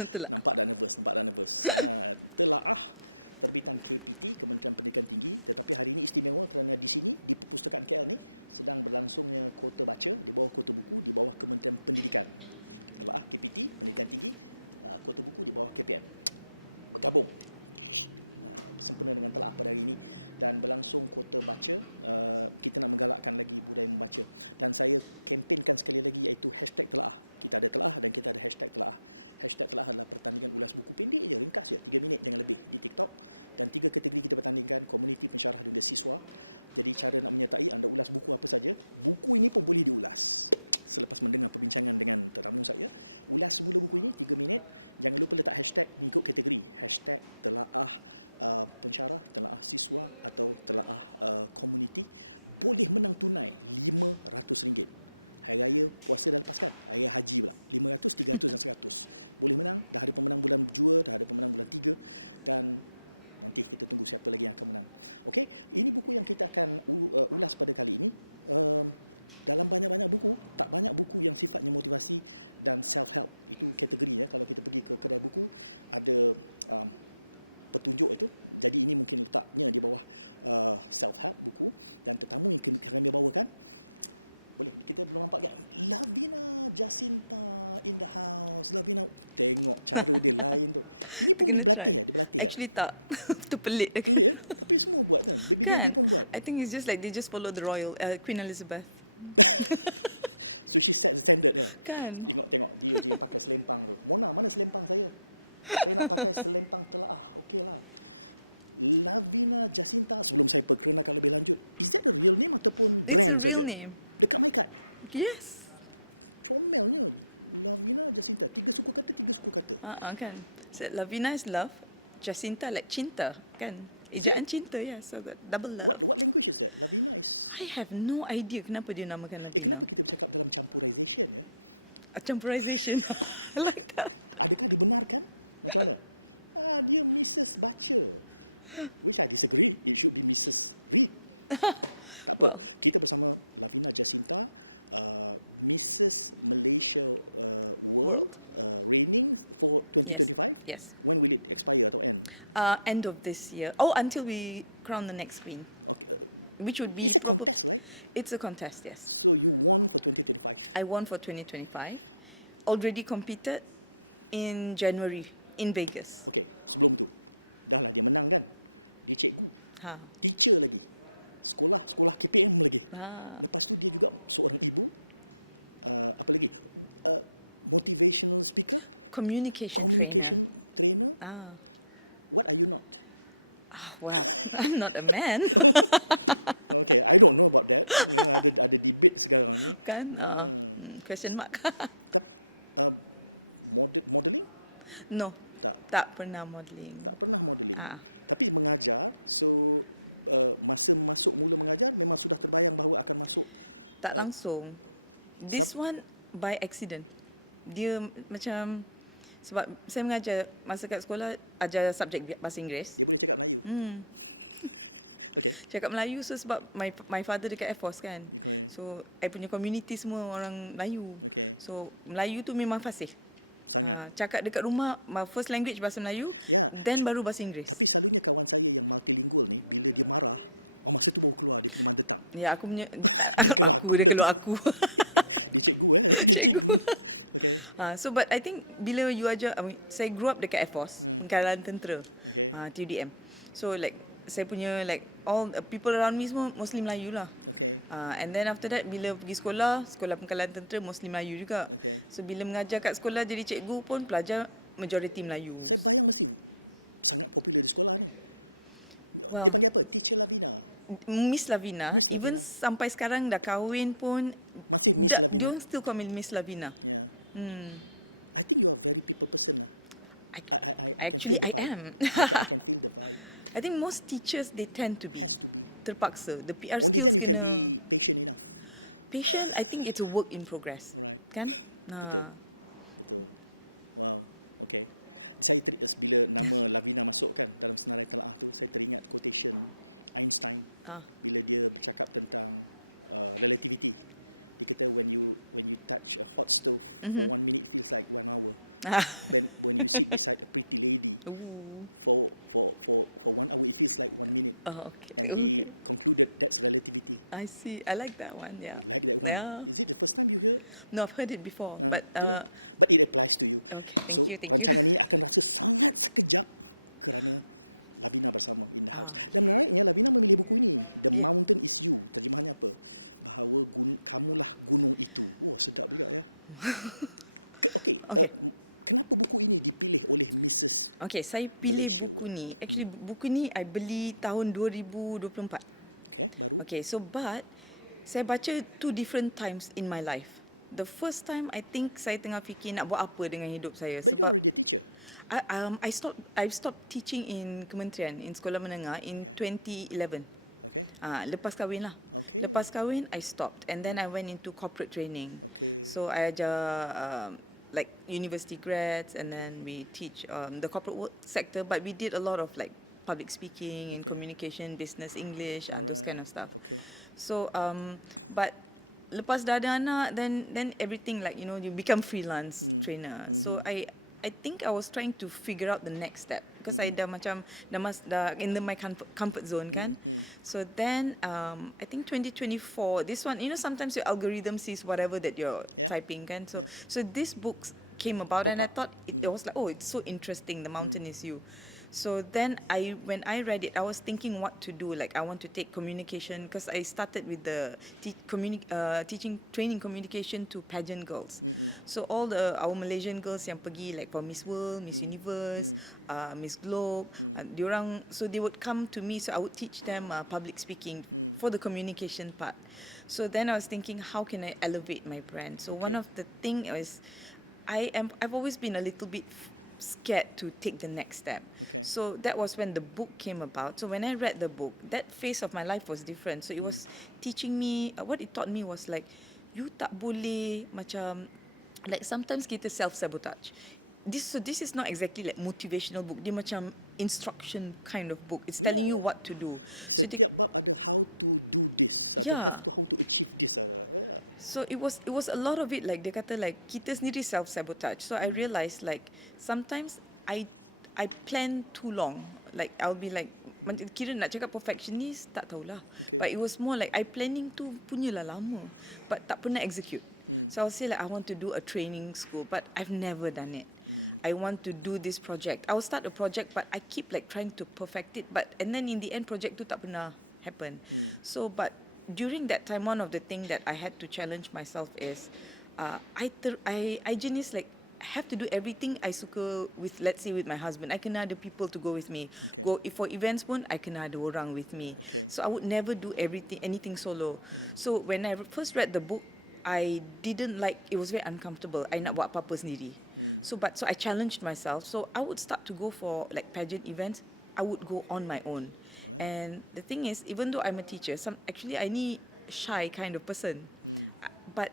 Itulah. Tu kena try. Actually tak. Tu pelik dah kan. Kan? I think it's just like they just follow the royal, Queen Elizabeth. Kan? It's a real name. Yes. Kan? So, Lavina is love. Jacinta like cinta. Kan? Ejaan cinta, yeah. So got double love. I have no idea kenapa dia namakan Lavina. A temporization. I like that. Well, world. Yes, yes. End of this year. Oh, until we crown the next queen, which would be probably. It's a contest, yes. I won for 2025. Already competed in January in Vegas. Ha. Ah. Communication trainer. Ah. Well, I'm not a man. Kan? Question mark. No, tak pernah modeling. Tak langsung. This one by accident. Dia macam sebab saya mengajar masa kat sekolah ajar subjek bahasa Inggeris. Cakap Melayu so sebab my father dekat Air Force kan. So I punya community semua orang Melayu. So Melayu tu memang fasih. Cakap dekat rumah my first language bahasa Melayu, then baru bahasa Inggeris. Ya aku punya aku dia keluar aku. Cikgu. So but I think bila you ajar, saya grew up dekat Air Force, pengkalan tentera, TUDM. So like saya punya like all people around me semua Muslim Melayu lah. And then after that bila pergi sekolah pengkalan tentera Muslim Melayu juga. So bila mengajar kat sekolah jadi cikgu pun pelajar majoriti Melayu. Well, Miss Lavina, even sampai sekarang dah kahwin pun, dia still call me Miss Lavina. Actually, I am. I think most teachers, they tend to be. Terpaksa. The PR skills kena. Patient, I think it's a work in progress. Kan? Ooh. Oh, okay. Okay. I see. I like that one. Yeah. Yeah. No, I've heard it before, but okay. Thank you. Thank you. Ah, yeah. Okay. Okay, saya pilih buku ni. Actually, buku ni I beli tahun 2024. Okay, so but saya baca two different times in my life. The first time I think saya tengah fikir nak buat apa dengan hidup saya sebab I stopped teaching in kementerian in sekolah menengah in 2011. Lepas kahwin lah. Lepas kahwin I stopped and then I went into corporate training. So I ajar like university grads and then we teach the corporate work sector, but we did a lot of like public speaking and communication, business English and those kind of stuff. So but lepas dah ada anak, then everything like you become freelance trainer. So I think I was trying to figure out the next step because I dah macam dah in my comfort zone kan. So then I think 2024 this one sometimes your algorithm sees whatever that you're typing kan. So this book came about and I thought it was like, oh, it's so interesting, The Mountain Is You. So then when I read it, I was thinking what to do. Like I want to take communication because I started with the teaching training communication to pageant girls. So all our Malaysian girls yang pergi like for Miss World, Miss Universe, Miss Globe, diorang, so they would come to me. So I would teach them public speaking for the communication part. So then I was thinking, how can I elevate my brand? So one of the thing is, I've always been a little bit scared to take the next step. So that was when the book came about. So when I read the book, that phase of my life was different. So it was teaching me, what it taught me was like, you tak boleh macam, like sometimes kita self-sabotage. This is not exactly like motivational book. Dia macam instruction kind of book. It's telling you what to do. So yeah. So it was a lot of it like dia kata like kita sendiri self-sabotage. So I realised like sometimes I plan too long. Like I'll be like kira nak cakap perfectionist tak tahulah. But it was more like I planning tu punyalah lama but tak pernah execute. So I'll say like I want to do a training school but I've never done it. I want to do this project. I will start a project but I keep like trying to perfect it and then in the end project tu tak pernah happen. So but during that time, one of the thing that I had to challenge myself is, I jenis like have to do everything I suka with, let's say with my husband. I kena ada people to go with me. Go if for events pun, I kena ada orang with me. So I would never do anything solo. So when I first read the book, I didn't like. It was very uncomfortable. I nak buat apa-apa sendiri. So I challenged myself. So I would start to go for like pageant events. I would go on my own. And the thing is, even though I'm a teacher, actually I need shy kind of person. But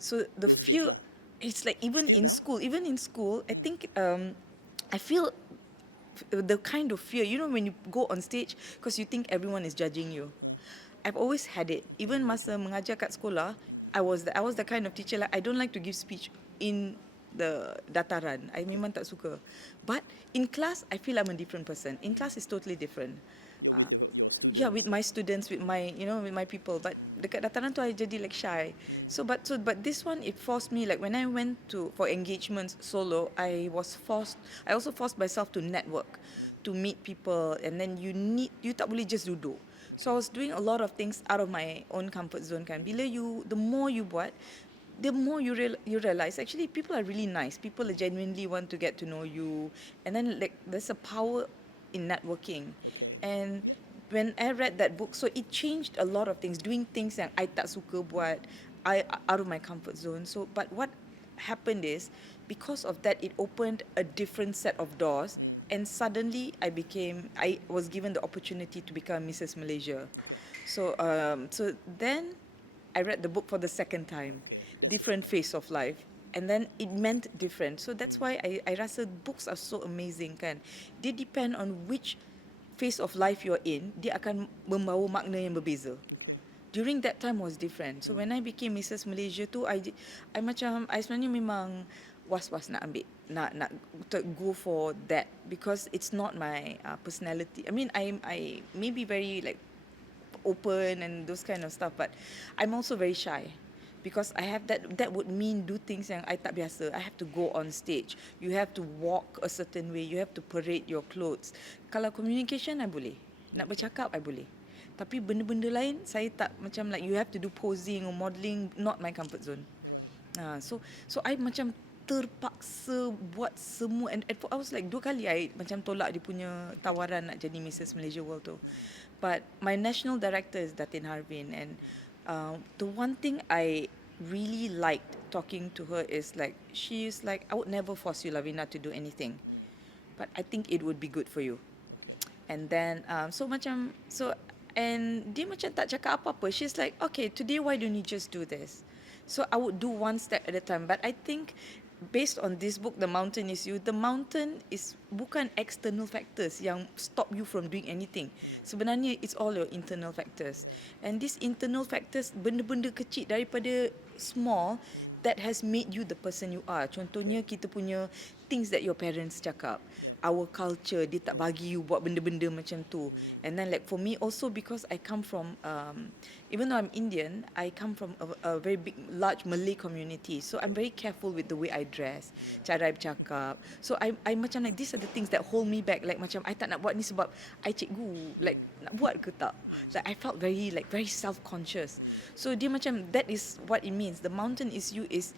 so the fear, it's like even in school, I think I feel the kind of fear, when you go on stage because you think everyone is judging you. I've always had it. Even masa mengajar kat sekolah, I was the kind of teacher like I don't like to give speech in the dataran. I memang tak suka. But in class, I feel I'm a different person. In class, it's totally different. Yeah, with my students, with my with my people. But dekat dataran tu I jadi like shy. But this one it forced me like when I went for engagements solo, I also forced myself to network, to meet people, and then you tak boleh just duduk. So I was doing a lot of things out of my own comfort zone kan. The more you buat, the more you realize actually people are really nice. People genuinely want to get to know you, and then like there's a power in networking. And when I read that book, so it changed a lot of things. Doing things yang I tak suka buat, I out of my comfort zone. So but what happened is because of that, it opened a different set of doors, and suddenly I was given the opportunity to become Mrs. Malaysia. So then I read the book for the second time, different phase of life. And then it meant different. So that's why I rasa books are so amazing kan. They depend on which phase of life you're in, dia akan membawa makna yang berbeza. During that time was different. So when I became Mrs. Malaysia tu, I sebenarnya memang was-was nak ambil, nak to go for that because it's not my personality. I mean, I may be very like open and those kind of stuff, but I'm also very shy because I have that would mean do things yang I tak biasa. I have to go on stage. You have to walk a certain way. You have to parade your clothes. Kalau communication I boleh. Nak bercakap I boleh. Tapi benda-benda lain saya tak, macam like you have to do posing or modelling, not my comfort zone. So I macam terpaksa buat semua, and I was like 2 kali I macam tolak dia punya tawaran nak jadi Mrs. Malaysia World tu. But my national director is Datin Harvin, and the one thing I really liked talking to her is like, she's like, I would never force you, Lavina, to do anything, but I think it would be good for you. And then and dia macam tak cakap apa-apa. She's like, okay, today why don't you just do this? So I would do one step at a time. But I think based on this book, The Mountain Is You, the mountain is bukan external factors yang stop you from doing anything. Sebenarnya it's all your internal factors. And these internal factors, benda-benda kecil daripada small, that has made you the person you are. Contohnya kita punya things that your parents cakap, our culture, dia tak bagi you buat benda-benda macam tu. And then like for me also, because I come from even though I'm Indian, I come from a very big, large Malay community. So I'm very careful with the way I dress, cara I bercakap. So I macam like, these are the things that hold me back. Like macam I tak nak buat ni sebab I cikgu, like nak buat ke tak? Like I felt very self-conscious. So dia macam, that is what it means. The mountain is you, it's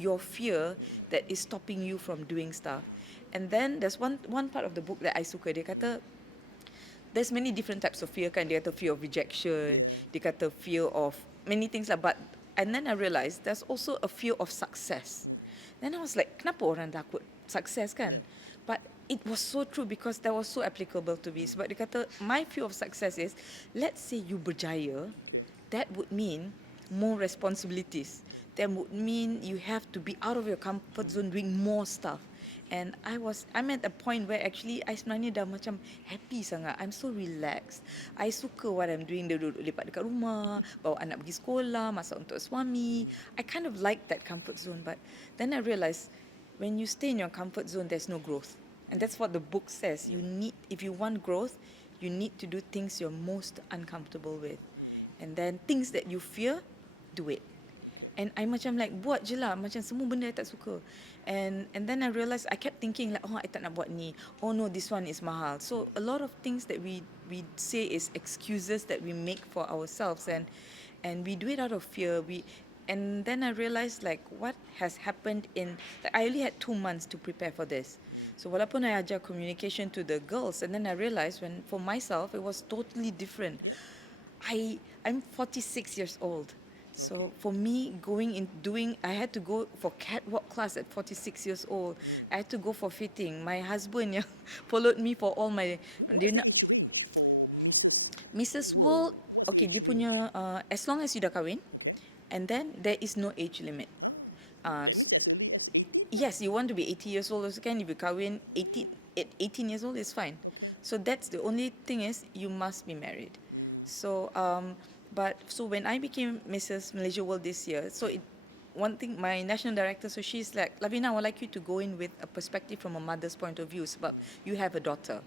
your fear that is stopping you from doing stuff. And then there's one part of the book that I suka. Dia kata there's many different types of fear kan. Dia kata fear of rejection, dia kata fear of many things lah. But and then I realised there's also a fear of success. Then I was like, kenapa orang takut success kan? But it was so true because that was so applicable to me. Sebab dia kata my fear of success is, let's say you berjaya, that would mean more responsibilities. That would mean you have to be out of your comfort zone doing more stuff. And I'm at a point where actually I sebenarnya dah macam happy sangat. I'm so relaxed. I suka what I'm doing. Dia duduk lepak dekat rumah, bawa anak pergi sekolah, masak untuk suami. I kind of like that comfort zone. But then I realised when you stay in your comfort zone, there's no growth. And that's what the book says. If you want growth, you need to do things you're most uncomfortable with. And then things that you fear, do it. And I macam like, buat je lah. Macam semua benda I tak suka. And then I realised, I kept thinking like, oh, I tak nak buat ni. Oh no, this one is mahal. So a lot of things that we say is excuses that we make for ourselves. And we do it out of fear. And then I realised like what has happened like I only had 2 months to prepare for this. So walaupun I ajar communication to the girls, and then I realised for myself, it was totally different. I'm 46 years old. So for me, I had to go for catwalk class at 46 years old. I had to go for fitting. My husband followed me for all my... Mrs. World, okay, dia punya, as long as you dah kahwin, and then there is no age limit. Yes, you want to be 80 years old also can. If you kahwin at 18 years old, it's fine. So that's the only thing is, you must be married. So so when I became Mrs. Malaysia World this year, one thing, my national director, so she's like, Lavina, I would like you to go in with a perspective from a mother's point of view, sebab you have a daughter.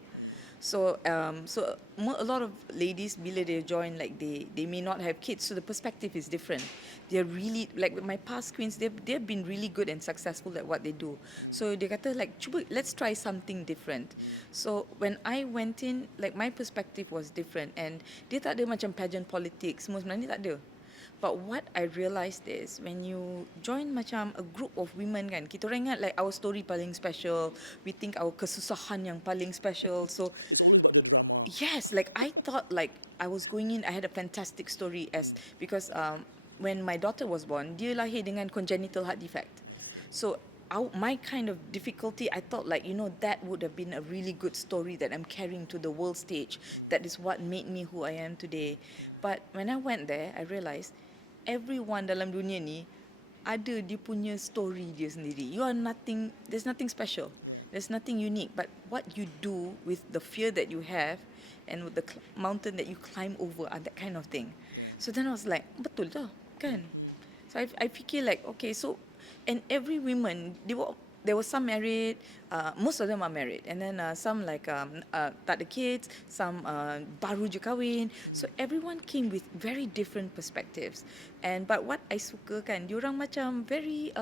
So a lot of ladies, bila they join, like they may not have kids, so the perspective is different. They're really, like my past queens, they've been really good and successful at what they do. So they kata like, cuba, let's try something different. So when I went in, like my perspective was different, and dia tak ada macam pageant politics, semua sebenarnya tak ada. But what I realised is when you join macam a group of women kan, kita orang ingat like our story paling special, we think our kesusahan yang paling special. So yes, like I thought like I was going in, I had a fantastic story because when my daughter was born, dia lahir dengan congenital heart defect. So my kind of difficulty, I thought like, that would have been a really good story that I'm carrying to the world stage. That is what made me who I am today. But when I went there, I realised everyone dalam dunia ni ada dia punya story dia sendiri. There's nothing special. There's nothing unique. But what you do with the fear that you have and with the mountain that you climb over are that kind of thing. So then I was like, betul dah kan? So I fikir like, okay, so and every woman, there were some married, most of them are married, and then some like tak ada kids, some baru je kahwin. So everyone came with very different perspectives. And but what I suka kan, diorang macam very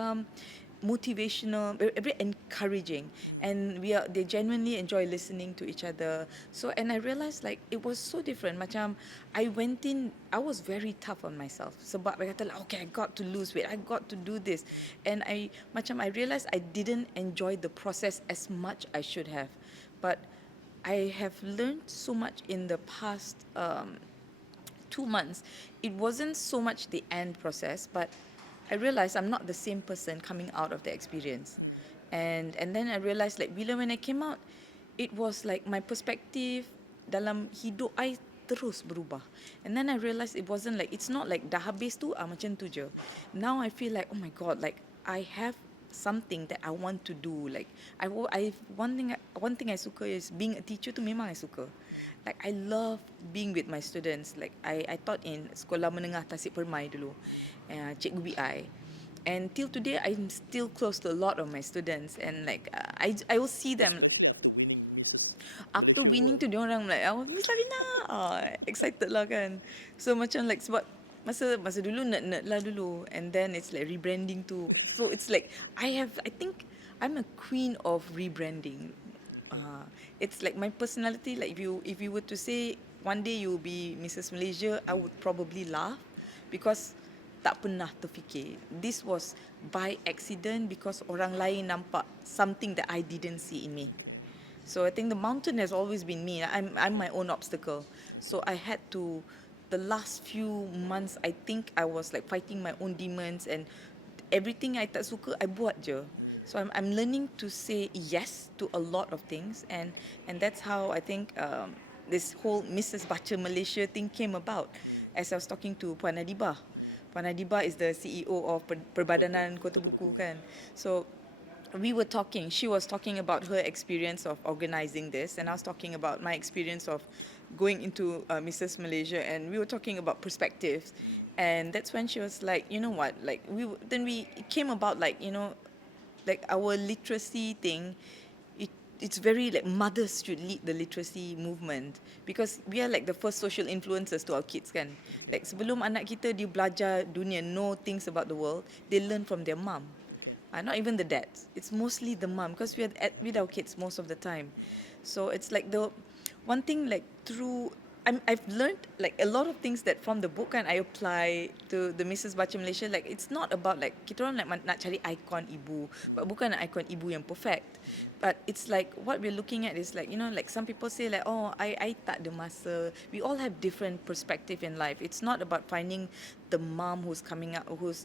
motivational, very encouraging, and they genuinely enjoy listening to each other. So and I realized like it was so different. Macam I went in, I was very tough on myself. Sebab I kata like, okay, I got to lose weight, I got to do this, and I realized I didn't enjoy the process as much I should have, but I have learned so much in the past 2 months. It wasn't so much the end process, but I realized I'm not the same person coming out of the experience. And then I realized like bila when I came out, it was like my perspective dalam hidup I terus berubah. And then I realized it wasn't like, it's not like dah habis tu macam tu je. Now I feel like, oh my god, like I have something that I want to do. Like one thing I suka is being a teacher tu, memang I suka. Like I love being with my students. Like I taught in sekolah menengah Tasik Permai dulu, Cikgu BI. And till today, I'm still close to a lot of my students. And like I will see them after winning tu, diorang like, oh, Miss Lavina, excited lah kan. So macam like sebab masa dulu nerd lah dulu, and then it's like rebranding tu. So it's like I think I'm a queen of rebranding. It's like my personality. Like if you were to say one day you'll be Mrs. Malaysia, I would probably laugh, because tak pernah terfikir. This was by accident, because orang lain nampak something that I didn't see in me. So I think the mountain has always been me. I'm my own obstacle. So I had to, the last few months, I think I was like fighting my own demons, and everything I tak suka, I buat je. So I'm learning to say yes to a lot of things, and that's how I think this whole Mrs. Baca Malaysia thing came about. As I was talking to Puan Adibah. Puan Adibah is the CEO of Perbadanan Kota Buku kan. So we were talking, she was talking about her experience of organising this, and I was talking about my experience of going into Mrs. Malaysia, and we were talking about perspectives. And that's when she was like, you know what, like it came about like, you know, like our literacy thing, it's very like mothers should lead the literacy movement, because we are like the first social influencers to our kids kan. Like sebelum anak kita dia belajar dunia, know things about the world, they learn from their mom. Not even the dads. It's mostly the mom, because we are with our kids most of the time. So it's like the one thing like through I've learned like a lot of things that from the book, and I apply to the Mrs. Baca Malaysia. Like it's not about like kita orang like nak cari ikon ibu, but bukan ikon ibu yang perfect. But it's like what we're looking at is like, you know, like some people say like, oh, I tak ada masa. We all have different perspective in life. It's not about finding the mom who's coming up, who's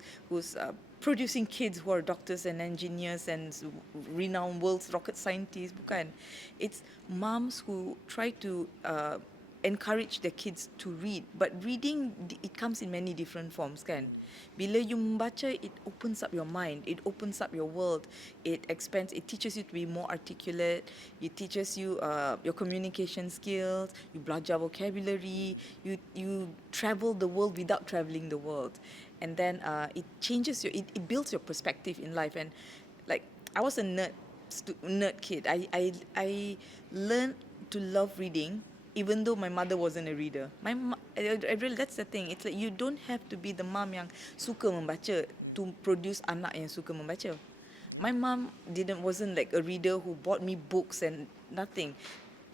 producing kids who are doctors and engineers and renowned world's rocket scientists. Bukan. It's moms who try to encourage their kids to read, but reading, it comes in many different forms kan. Bila you membaca, it opens up your mind, it opens up your world, it expands, it teaches you to be more articulate, it teaches you your communication skills, you belajar vocabulary, you travel the world without traveling the world. And then it changes it builds your perspective in life. And like I was a nerd kid. I learned to love reading even though my mother wasn't a reader. I really, that's the thing. It's like you don't have to be the mom yang suka membaca to produce anak yang suka membaca. My mom wasn't like a reader who bought me books and nothing.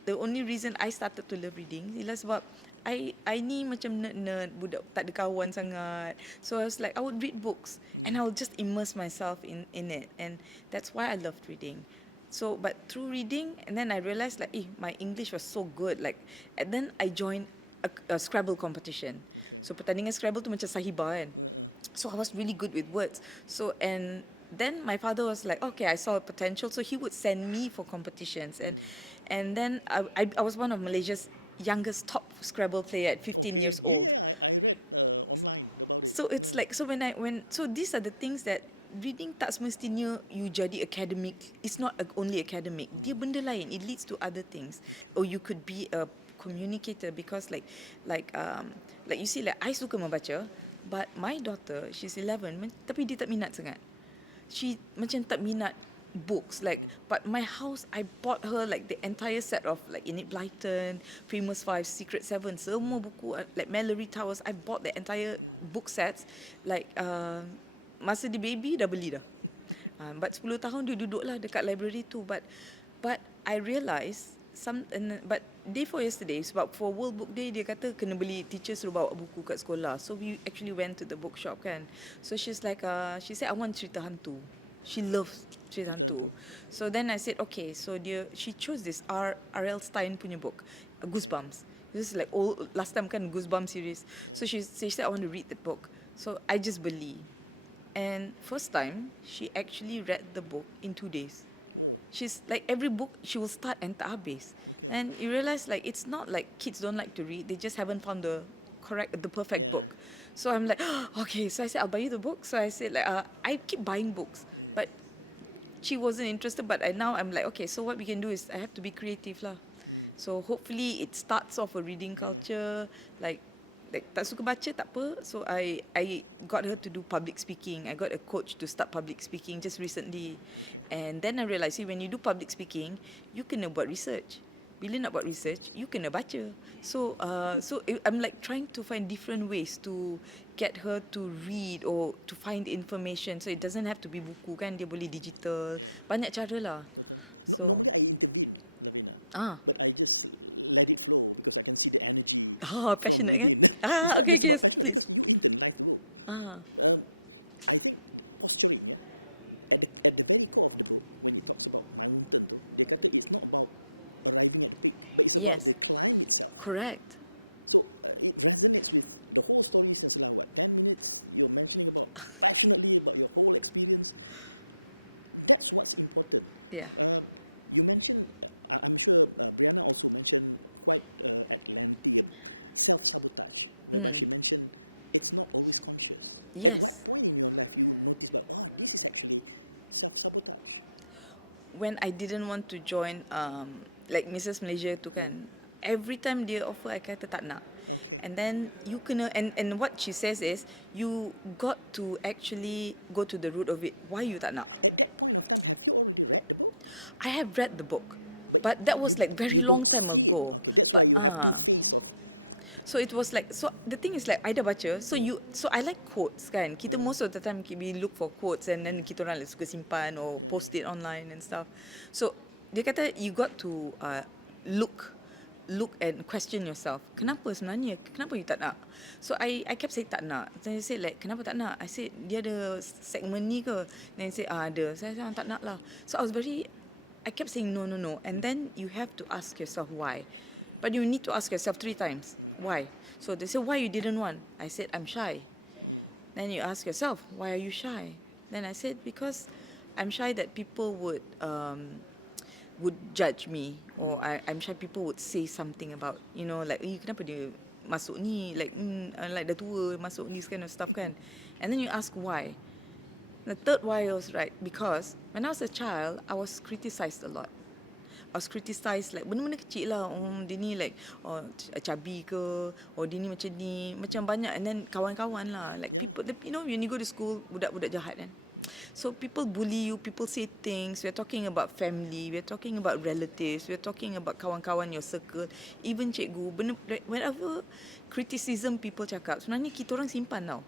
The only reason I started to love reading ialah sebab I ni macam nerd, budak tak ada kawan sangat. So I was like, I would read books and I would just immerse myself in it. And that's why I loved reading. So, but through reading, and then I realized like, my English was so good. Like, and then I joined a Scrabble competition. So, pertandingan Scrabble tu macam sahiba kan. So, I was really good with words. So, and then my father was like, okay, I saw a potential. So, he would send me for competitions. And then I was one of Malaysia's youngest top Scrabble player at 15 years old. So, it's like, so so these are the things that reading tak semestinya you jadi academic. It's not only academic. Dia benda lain. It leads to other things. Or you could be a communicator, because like you see, like I suka membaca, but my daughter, she's 11, tapi dia tak minat sangat. she macam tak minat books, like, but my house, I bought her like the entire set of like Enid Blyton, Famous Five, Secret Seven, semua buku, like Mallory Towers. I bought the entire book sets, like masa dia baby dah beli dah. But 10 tahun dia duduk lah dekat library tu. But I realised but day for yesterday, sebab for World Book Day dia kata kena beli, teacher suruh bawa buku kat sekolah. So we actually went to the bookshop kan. So she's like she said I want cerita hantu. She loves cerita hantu. So then I said okay. So she chose this R.L. Stein punya book, Goosebumps. This is like old last time kan, Goosebumps series. So she said I want to read the book. So I just beli. And first time she actually read the book in 2 days. She's like, every book she will start and tak habis. And you realize like it's not like kids don't like to read, they just haven't found the perfect book. So I'm like, okay. So I said I'll buy you the book. So I said like I keep buying books, but she wasn't interested. But now I'm like, okay, so what we can do is I have to be creative lah. So hopefully it starts off a reading culture, like tak suka baca tak apa. So I got her to do public speaking. I got a coach to start public speaking just recently. And then I realised, see, when you do public speaking, you kena buat research. Bila nak buat research, you kena baca. So I'm like trying to find different ways to get her to read or to find information. So it doesn't have to be buku kan, dia boleh digital. Banyak cara lah. So passionate kan? Okay, yes, please. Yes, correct. Yeah. Yes. When I didn't want to join like Mrs. Malaysia tu kan, every time dia offer I kata tak nak. And then you kena, and what she says is you got to actually go to the root of it. Why you tak nak? I have read the book, but that was like very long time ago. But so it was like, so the thing is like I dah baca, so I like quotes kan. Kita most of the time we look for quotes and then kita orang like suka simpan or post it online and stuff. So dia kata you got to look and question yourself. Kenapa sebenarnya? Kenapa you tak nak? So I kept saying tak nak. Then I said like, kenapa tak nak? I said dia ada segmen ni ke? Then I said ada. Saya tak nak lah. So I kept saying no. And then you have to ask yourself why. But you need to ask yourself 3 times. Why? So they said, why you didn't want? I said, I'm shy. Then you ask yourself, why are you shy? Then I said, because I'm shy that people would judge me, or I'm shy people would say something about, you know, like, kenapa dia masuk ni, like dah tua masuk ni, this kind of stuff kan. And then you ask why. The third why was right, because when I was a child, I was criticized a lot. I was criticized like benda-benda kecil lah. Dia ni like chubby ke, dia ni macam banyak. And then kawan-kawan lah, like people, you know, when you go to school, budak-budak jahat kan. So people bully you, people say things. We're talking about family, we're talking about relatives, we're talking about kawan-kawan your circle, even cikgu. Whenever criticism people cakap, sebenarnya kita orang simpan tau.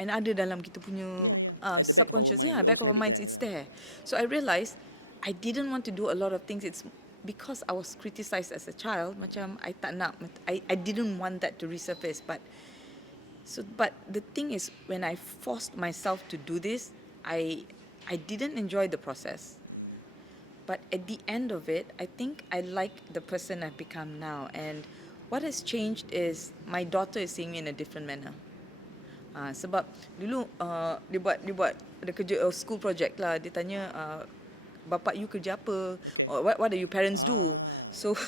And ada dalam kita punya subconscious, back of our minds, it's there. So I realised I didn't want to do a lot of things. It's because I was criticized as a child, macam I tak nak, I didn't want that to resurface. But the thing is, when I forced myself to do this, I didn't enjoy the process. But at the end of it, I think I like the person I've become now. And what has changed is my daughter is seeing me in a different manner. Sebab dulu dia buat ada kerja school project lah. Dia tanya, bapak you kerja apa? Or what do your parents do? So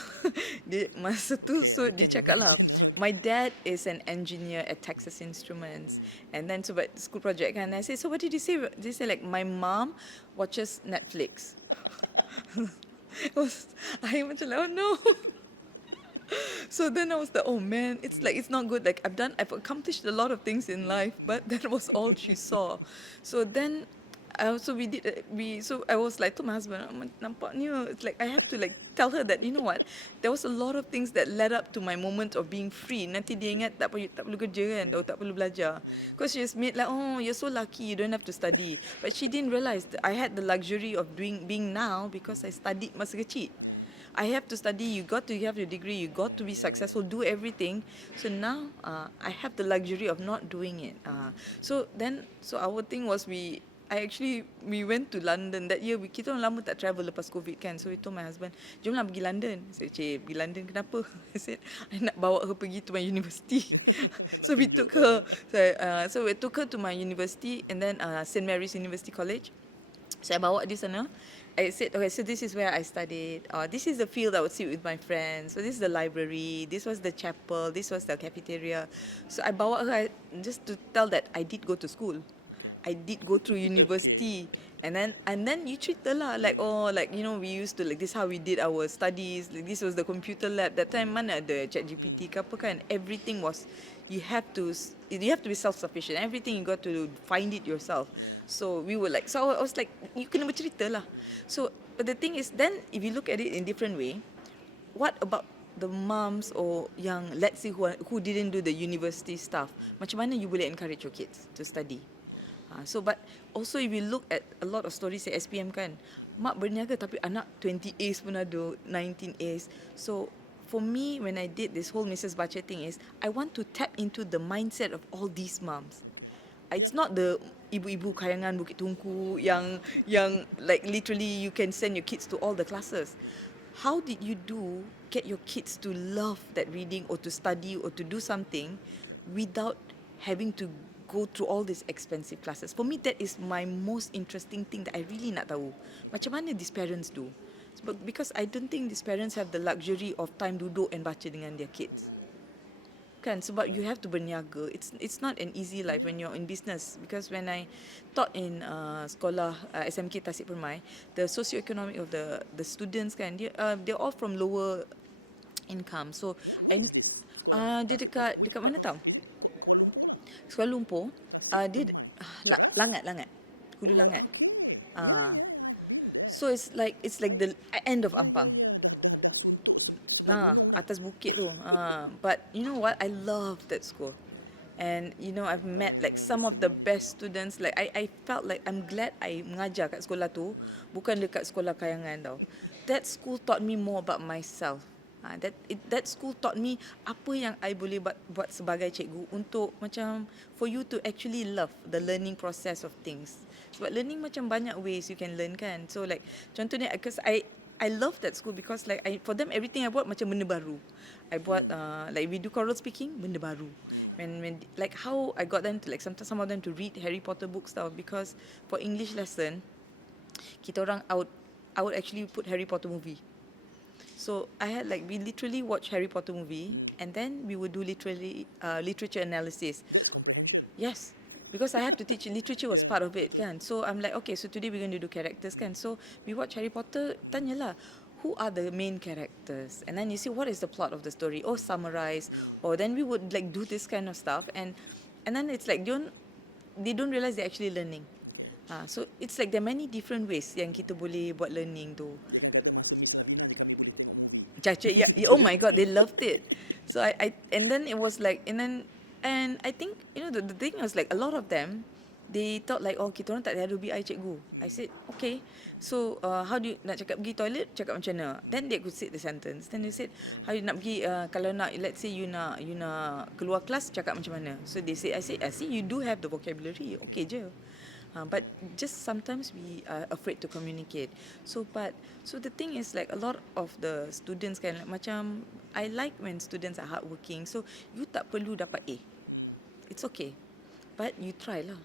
masa tu, so dia cakap lah, my dad is an engineer at Texas Instruments. And then so but school project kan, I say, so what did you say? They say like, my mom watches Netflix. I macam like, oh no. So then I was like, oh man, it's like, it's not good. Like I've accomplished a lot of things in life, but that was all she saw. So then So we did so I was like to my husband, nampaknya it's like I have to like tell her that, you know what, there was a lot of things that led up to my moment of being free. Nanti dia ingat tak perlu kerja kan, atau tak perlu belajar, because she just made like, oh, you're so lucky you don't have to study, but she didn't realize that I had the luxury of being now because I studied masa kecil. I have to study, you got to have your degree, you got to be successful, do everything. So now I have the luxury of not doing it. So our thing was we went to London that year. Kita orang lama tak travel lepas COVID kan. So we told my husband, jomlah pergi London. I said, cik, pergi London kenapa? I said, I nak bawa her pergi to my university. So we took her, so we took her to my university, and then St. Mary's University College. So I bawa di sana. I said, okay, so this is where I studied. This is the field I would sit with my friends. So this is the library. This was the chapel. This was the cafeteria. So I bawa her just to tell that I did go to school. I did go through university. And then you treat Telaah like, oh, like, you know, we used to, like, this is how we did our studies. Like, this was the computer lab. That time mana ada ChatGPT ke apa kan. Everything was, you have to be self-sufficient. Everything you got to find it yourself. So we were like, so I was like, you kena bercerita lah. So, but the thing is, then if you look at it in different way, what about the moms or yang, let's say, who didn't do the university stuff? Macam mana you boleh encourage your kids to study? But also if you look at a lot of stories at SPM kan, mak berniaga tapi anak 20 A's pun ada, 19 A's. So for me, when I did this whole Mrs. Baca thing, is I want to tap into the mindset of all these moms. It's not the ibu-ibu kayangan Bukit Tungku yang like literally you can send your kids to all the classes. How did you get your kids to love that reading or to study or to do something without having to go through all these expensive classes? For me, that is my most interesting thing that I really nak tahu. Macam mana these parents do? But because I don't think these parents have the luxury of time duduk and baca dengan their kids. Kan, sebab you have to berniaga. It's not an easy life when you're in business. Because when I taught in sekolah SMK Tasik Permai, the socioeconomic of the students kan, they're all from lower income. So dia dekat mana tau? Kuala Lumpur, dia Langat, Hulu Langat. So it's like the end of Ampang. Atas bukit tu. But you know what? I love that school. And you know, I've met like some of the best students. Like I felt like I'm glad I mengajar kat sekolah tu, bukan dekat sekolah kayangan tau. That school taught me more about myself. That school taught me apa yang I boleh buat sebagai cikgu untuk macam for you to actually love the learning process of things. Sebab learning macam banyak ways you can learn kan. So like contohnya, because I love that school because like for them everything I buat macam benda baru. I buat like we do choral speaking, benda baru. When like how I got them to like some of them to read Harry Potter books tau, because for English lesson kita orang I would actually put Harry Potter movie. So I had like, we literally watch Harry Potter movie and then we would do literally literature analysis. Yes, because I have to teach, literature was part of it kan. So I'm like, okay, so today we're going to do characters kan. So we watch Harry Potter, tanyalah, who are the main characters? And then you see what is the plot of the story, or summarize, or then we would like do this kind of stuff. And then it's like, they don't realize they're actually learning. So it's like there are many different ways yang kita boleh buat learning tu. Yeah, oh my God, they loved it. So and then it was like, and I think, you know, the thing was like a lot of them, they thought like, oh, kita orang tak ada BI cikgu. I said, okay, so how do you nak cakap pergi toilet, cakap macam mana? Then they could say the sentence. Then they said, how you nak pergi, kalau nak, let's say you nak keluar kelas, cakap macam mana? So they say, I see you do have the vocabulary, okay je. But just sometimes we are afraid to communicate. So the thing is like a lot of the students kan, like, macam I like when students are hardworking. So you tak perlu dapat A. It's okay, but you try lah.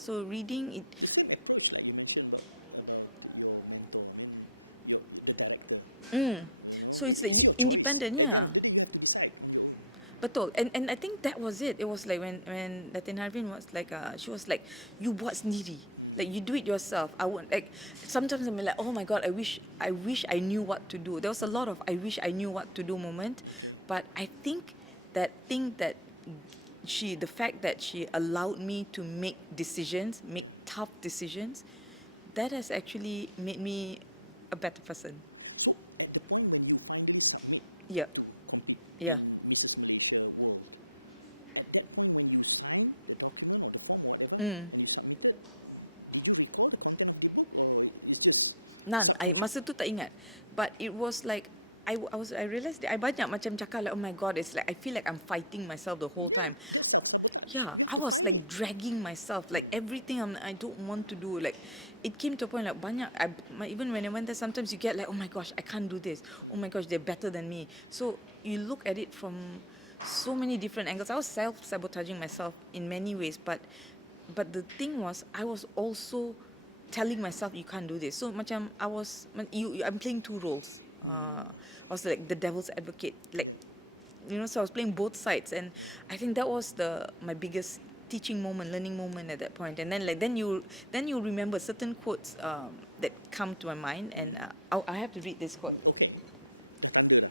So reading it. So it's like independent, yeah. Betul. And I think that was it. It was like when Datin Harvin was like, she was like, you buat sendiri. Like you do it yourself. I would like, sometimes I'm like, oh my God, I wish I knew what to do. There was a lot of I wish I knew what to do moment. But I think the fact that she allowed me to make decisions, make tough decisions, that has actually made me a better person. Yeah, yeah. Mm. None. Masa tu tak ingat. But it was like I realized that I banyak macam cakap like, oh my god, it's like I feel like I'm fighting myself the whole time. Yeah, I was like dragging myself, like everything I don't want to do. Like it came to a point like banyak. Even when I went there, sometimes you get like, oh my gosh, I can't do this. Oh my gosh, they're better than me. So you look at it from so many different angles. I was self-sabotaging myself in many ways, but the thing was, I was also telling myself you can't do this. So macam I'm playing two roles. I was like the devil's advocate, like so I was playing both sides, and I think that was my biggest teaching moment, learning moment at that point. And then you remember certain quotes that come to my mind, and I have to read this quote.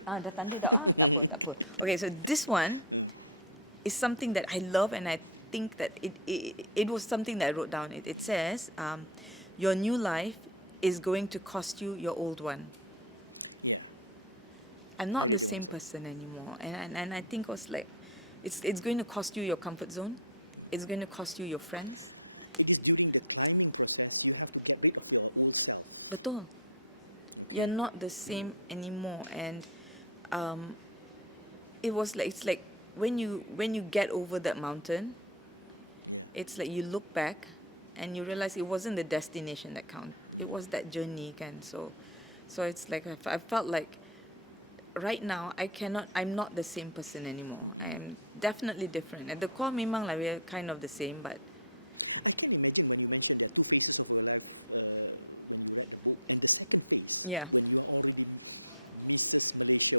Dah tanda dah. Tak apa, tak apa. Okay, so this one is something that I love, and I think that it was something that I wrote down. It says, your new life is going to cost you your old one. I'm not the same person anymore, and I think it was like, it's going to cost you your comfort zone. It's going to cost you your friends. Betul. You're not the same anymore, and it's like when you get over that mountain, it's like you look back and you realize it wasn't the destination that count. It was that journey, kan. So it's like I felt like right now I'm not the same person anymore. I am definitely different. At the core, memang lah we're kind of the same, but yeah,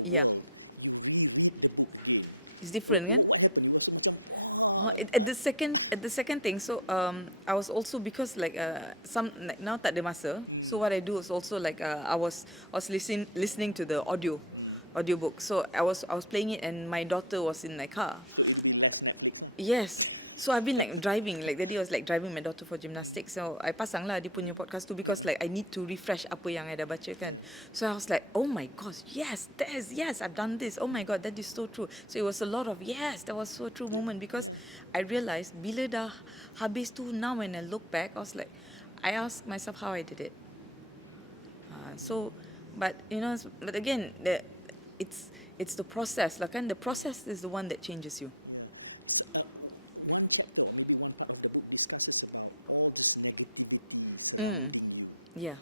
yeah, it's different, kan? At the second thing, so I was also, because like some like now tak ada masa, so what I do is also like I was listening to the audiobook. So I was playing it, and my daughter was in my car. Yes. So I've been like driving, like the day I was like driving my daughter for gymnastics. So I pasang lah dia punya podcast tu, because like I need to refresh apa yang I dah baca kan. So I was like, oh my gosh, yes, I've done this. Oh my god, that is so true. So it was a lot of yes, that was so true moment, because I realized bila dah habis tu, now when I look back, I was like, I asked myself how I did it. So, but but again, it's the process lah kan. The process is the one that changes you. Yeah.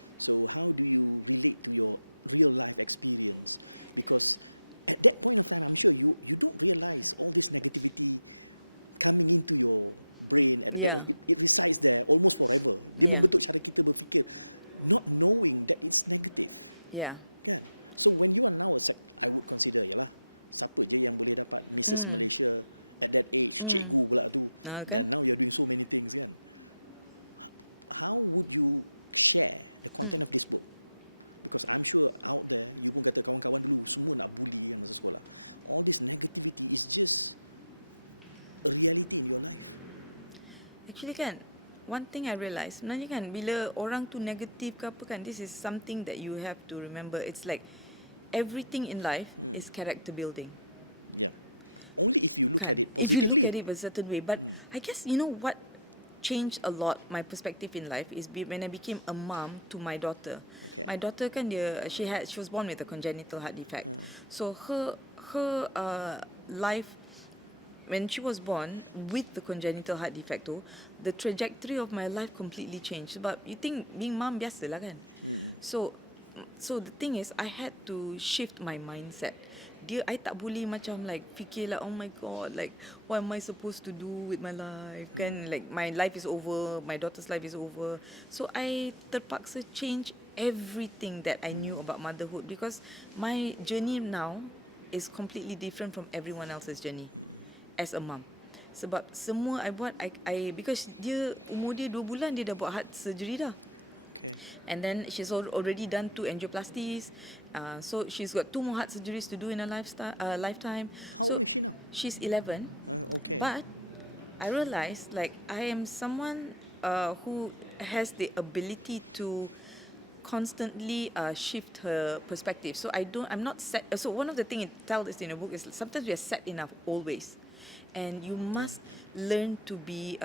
Yeah. Yeah. Yeah. Kan? Actually kan, one thing I realised, sebenarnya kan, bila orang tu negatif ke apa kan, this is something that you have to remember. It's like everything in life is character building. Kan? If you look at it a certain way. But I guess what changed a lot my perspective in life is when I became a mom to my daughter. My daughter kan she was born with a congenital heart defect. So her life when she was born with the congenital heart defect tu, the trajectory of my life completely changed. Sebab you think being mom biasa lah kan. So the thing is, I had to shift my mindset. I tak boleh macam like fikir like, oh my god, like what am I supposed to do with my life kan, like my life is over, my daughter's life is over. So I terpaksa change everything that I knew about motherhood, because my journey now is completely different from everyone else's journey as a mom. Sebab semua I buat, because umur dia 2 bulan, dia dah buat heart surgery dah. And then she's already done 2 angioplasties. So she's got 2 more heart surgeries to do in her lifetime. So she's 11. But I realized like I am someone who has the ability to constantly shift her perspective. So I'm not set. So one of the things it tells us in the book is sometimes we are set enough always, and you must learn to be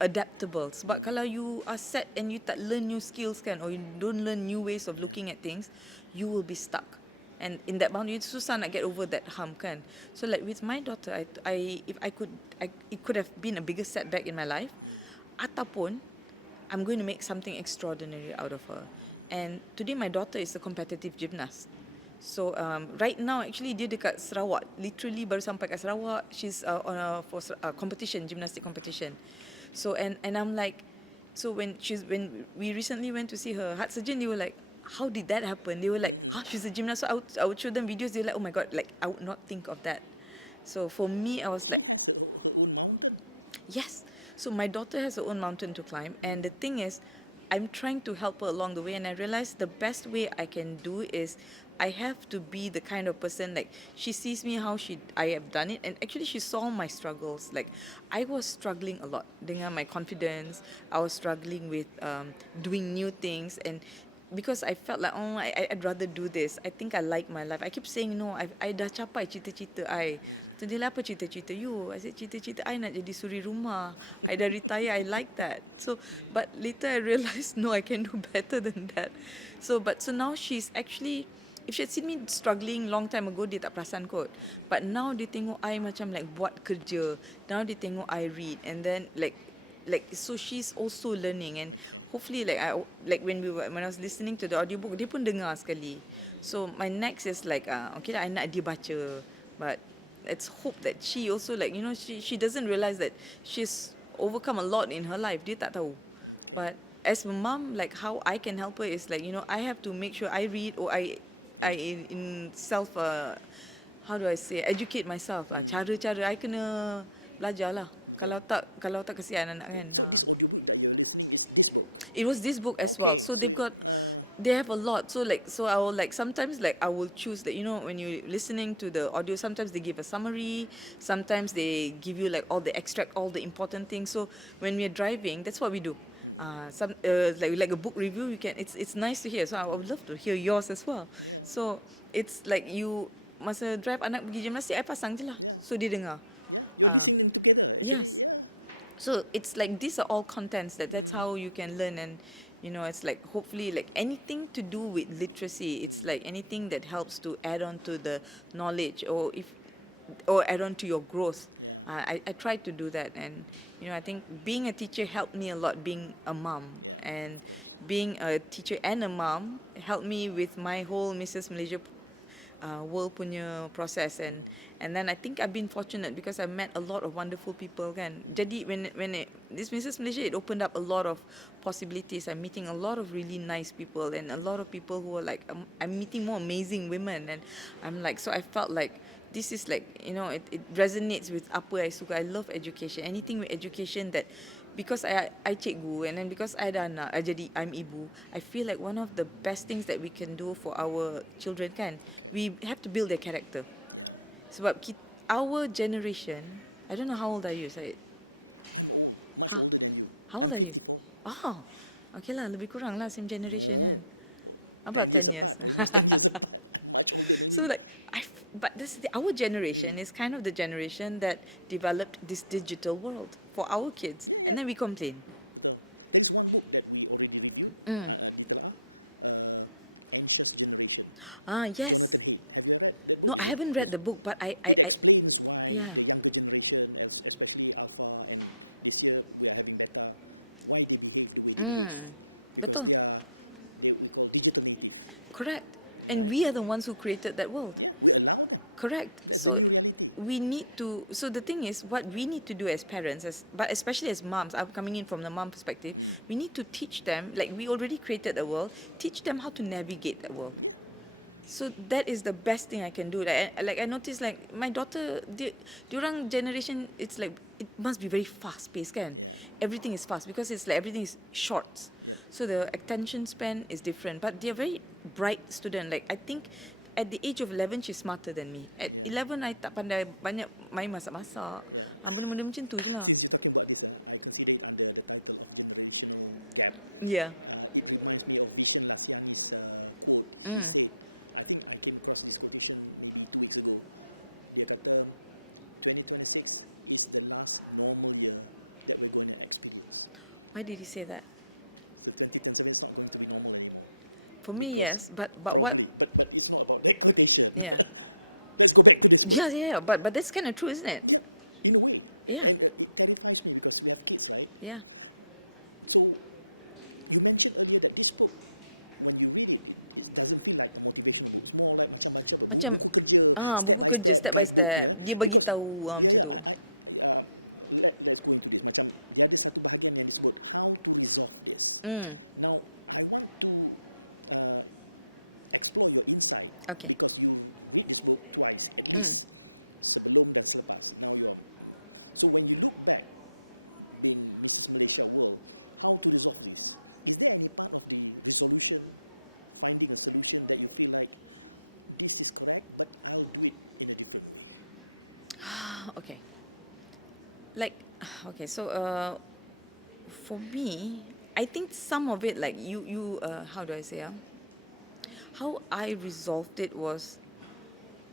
adaptable. Sebab kalau you are set and you tak learn new skills kan, or you don't learn new ways of looking at things, you will be stuck. And in that boundary, it's susah nak get over that hump kan. So like with my daughter, if I could, it could have been a bigger setback in my life, ataupun I'm going to make something extraordinary out of her. And today my daughter is a competitive gymnast. So right now actually dia dekat Sarawak, literally baru sampai kat Sarawak. She's on for a competition, gymnastic competition. So and I'm like, so when we recently went to see her heart surgeon, they were like, how did that happen? They were like, she's a gymnast. So I would show them videos. They're like, oh my god, like I would not think of that. So for me, I was like, yes. So my daughter has her own mountain to climb, and the thing is, I'm trying to help her along the way, and I realized the best way I can do is I have to be the kind of person, like she sees me how I have done it, and actually she saw my struggles. Like I was struggling a lot dengan my confidence. I was struggling with doing new things, and because I felt like, oh, I'd rather do this. I think I like my life. I keep saying, no, I dah capai cita-cita I. So dia apa cita-cita you? I said, cita-cita I nak jadi suri rumah. I dah retire, I like that. So, but later I realized, no, I can do better than that. So now she's actually, if she had seen me struggling long time ago, dia tak perasan kot. But now dia tengok I macam like buat kerja. Now dia tengok I read. And then like so she's also learning, and hopefully like when I was listening to the audiobook, dia pun dengar sekali. So my next is like okay lah, I nak dia baca, but let's hope that she also like, you know, she doesn't realize that she's overcome a lot in her life. Dia tak tahu. But as a mom, like how I can help her is like, you know, I have to make sure I read, or I in self how do I say, educate myself. Cara-cara I kena belajar lah. Kalau tak kesian anak kan. It was this book as well. So they have a lot. So I will like sometimes like I will choose that, you know, when you're listening to the audio, sometimes they give a summary, sometimes they give you like all the extract, all the important things. So when we're driving, that's what we do. Like a book review, you can, it's nice to hear. So I would love to hear yours as well. So it's like you masa drive anak pergi gymnastik, I pasang je lah. So dia dengar. Yes. So it's like these are all contents that's how you can learn. And you know, it's like hopefully like anything to do with literacy, it's like anything that helps to add on to the knowledge, or add on to your growth. I try to do that. And you know, I think being a teacher helped me a lot, being a mom, and being a teacher and a mom helped me with my whole Mrs. Malaysia world punya process. And then I think I've been fortunate because I met a lot of wonderful people kan. Jadi this Mrs. Malaysia, it opened up a lot of possibilities. I'm meeting a lot of really nice people, and a lot of people who are like, I'm meeting more amazing women, and I'm like, so I felt like this is like, you know, it resonates with apa I suka. I love education, anything with education that, because I cikgu, and then because I dah anak, I'm ibu, I feel like one of the best things that we can do for our children kan, we have to build their character. Sebab our generation, I don't know how old are you, Syed? How old are you? Oh, okay lah, lebih kurang lah, same generation kan. About 10 years. So like, but our generation is kind of the generation that developed this digital world for our kids, and then we complain. Yes. No, I haven't read the book, but I yeah. Betul. Correct. And we are the ones who created that world. Correct. So we need to, so the thing is, what we need to do as parents, but especially as moms, I'm coming in from the mom perspective, we need to teach them, like we already created the world, teach them how to navigate that world. So that is the best thing I can do. Like I noticed, like my daughter, diorang generation, it's like it must be very fast paced kan. Everything is fast because it's like everything is short. So the attention span is different. But they're very bright student. Like I think at the age of 11, she's smarter than me. At 11, I tak pandai banyak main masak-masak. Benda-benda macam tu je lah. Yeah. Mm. Why did he say that? For me, yes, but what? Yeah. Yeah, yeah, yeah. But that's kind of true, isn't it? Yeah, yeah. Macam buku kerja step by step. Dia bagi tahu macam tu. Mm. Okay. Mm. Okay. Like okay, so for me, I think some of it like you how do I say how I resolved it was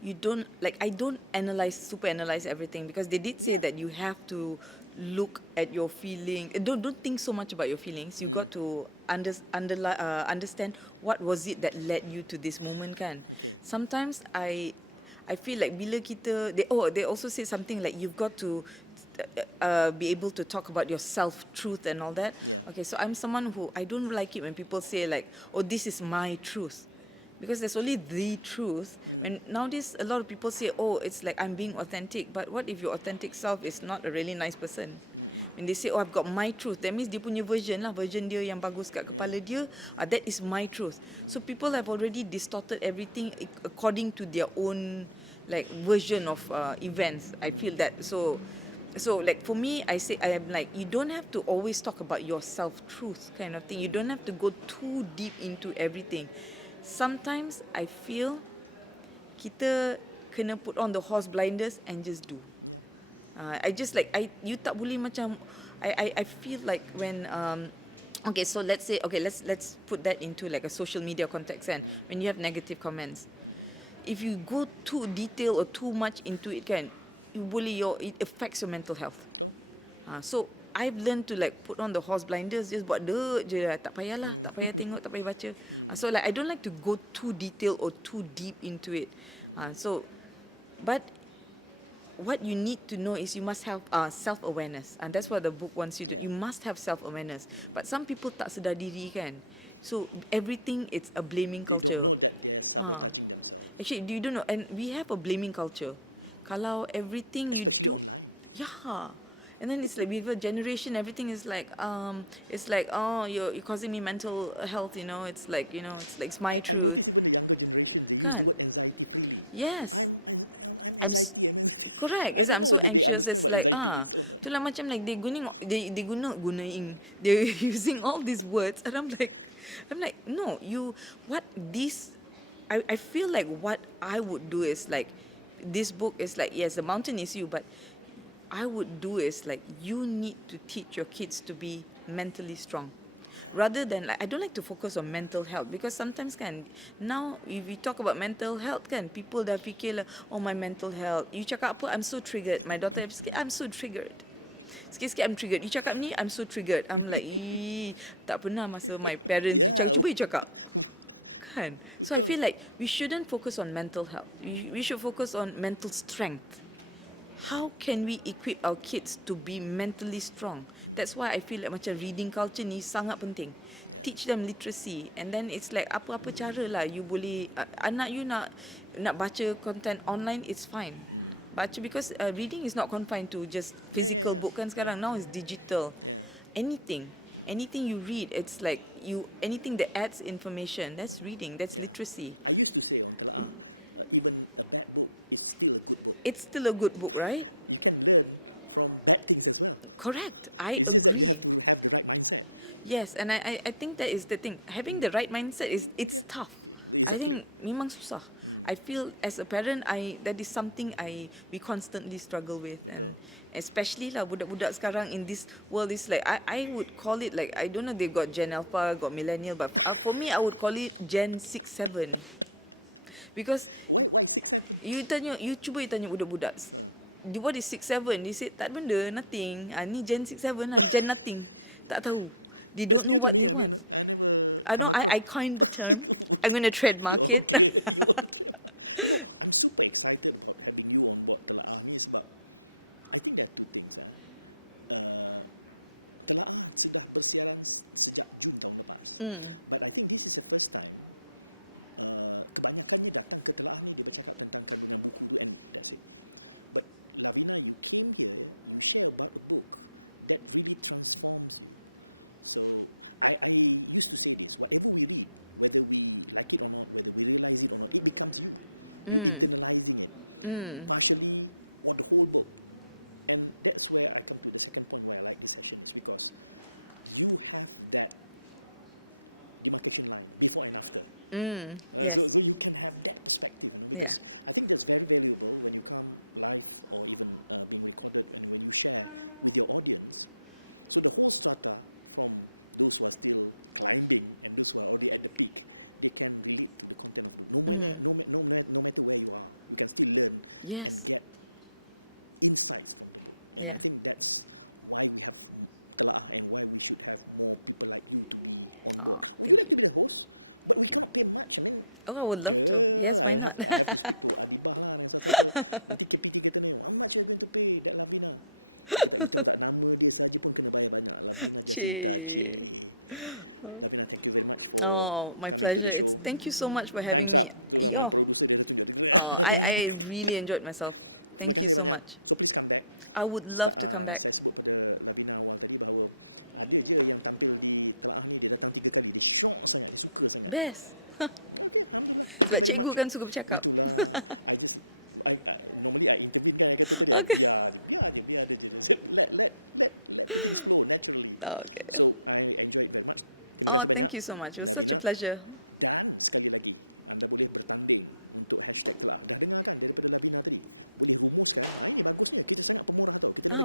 you don't like I don't analyze super analyze everything because they did say that you have to look at your feeling don't think so much about your feelings. You got to understand what was it that led you to this moment kan. Sometimes I feel like bila kita they also say something like you've got to be able to talk about your self truth and all that. Okay, so I'm someone who I don't like it when people say like, oh, this is my truth, because there's only the truth. When nowadays a lot of people say, oh, it's like I'm being authentic, but what if your authentic self is not a really nice person? When they say, oh, I've got my truth, that means dia punya version lah, version dia yang bagus kat kepala dia, that is my truth. So people have already distorted everything according to their own like version of events. I feel that. So like for me, I say I am like you don't have to always talk about your self truth kind of thing. You don't have to go too deep into everything. Sometimes I feel kita kena put on the horse blinders and just do. I just like you tak boleh macam I feel like when okay, so let's say okay, let's put that into like a social media context, and when you have negative comments, if you go too detail or too much into it kan, it affects your mental health. So I've learned to like put on the horse blinders, just buat dek je lah. Tak payahlah, tak payah tengok, tak payah baca. So like I don't like to go too detail or too deep into it. But what you need to know is you must have self-awareness. And that's what the book wants you to. You must have self-awareness. But some people tak sedar diri kan. So everything it's a blaming culture. Actually, you don't know. And we have a blaming culture. Kalau everything you do, yeah. And then it's like with a generation, everything is like, oh, you're causing me mental health, It's like, it's my truth. Kan? Yes. I'm s- correct. Is I'm so anxious. It's like tu lah macam like they gunaing they're using all these words, and I'm like no, what this I feel like what I would do is like this book is like, yes, the mountain is you, but I would do is like you need to teach your kids to be mentally strong. Rather than like I don't like to focus on mental health, because sometimes kan now if we talk about mental health kan, people dah fikir lah, oh, my mental health. You cakap apa, I'm so triggered. My daughter sikit, I'm so triggered. Sikit-sikit I'm triggered. You cakap ni, I'm so triggered. I'm like, tak pernah masa my parents you cakap, cuba you cakap. Kan? So I feel like we shouldn't focus on mental health. We should focus on mental strength. How can we equip our kids to be mentally strong? That's why I feel like macam reading culture ni sangat penting. Teach them literacy, and then it's like apa-apa cara lah you boleh anak you nak baca content online, it's fine. Baca, because reading is not confined to just physical book kan sekarang. Now it's digital. Anything you read, it's like anything that adds information, that's reading, that's literacy. It's still a good book, right? Correct. I agree. Yes, and I think that is the thing. Having the right mindset it's tough. I think memang susah. I feel as a parent, that is something we constantly struggle with, and especially lah budak-budak sekarang in this world is like I would call it like, I don't know, they've got Gen Alpha, got Millennial, but for me I would call it Gen 6-7, because you cuba tanya budak-budak, what is 6-7? They said tak benda, nothing. Ni Gen 6-7 lah, Gen nothing. Tak tahu. They don't know what they want. I coined the term. I'm going to trademark it. Mm. Mm. Mm. Mm. Yes. Yeah. Mm. Yes. Yeah. Oh, thank you. Oh, I would love to. Yes, why not? Chee. Oh, my pleasure. Thank you so much for having me. Yeah. Oh, I really enjoyed myself. Thank you so much. I would love to come back. Best. Sebab cikgu kan suka bercakap. Okay. Okay. Oh, thank you so much. It was such a pleasure.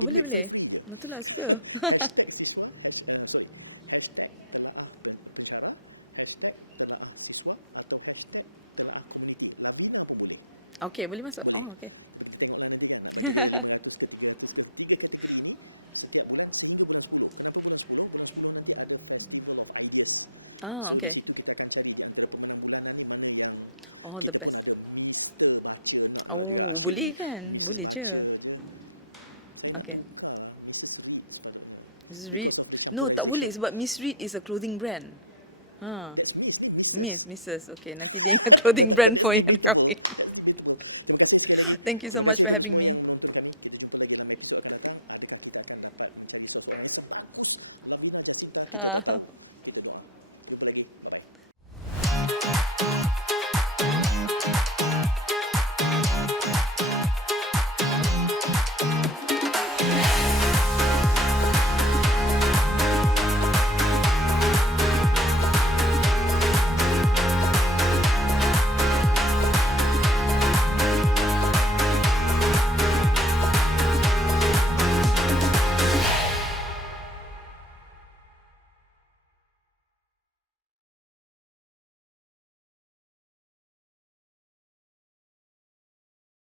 Boleh boleh. Betul lah, suka. Okay, boleh masuk. Oh, okay. Okay. Oh, the best. Oh, boleh kan? Boleh je. Okay. Miss Reed? No, tak boleh sebab Miss Reed is a clothing brand. Mrs. Okay, nanti dia ingat clothing brand for yang kahwin. Thank you so much for having me.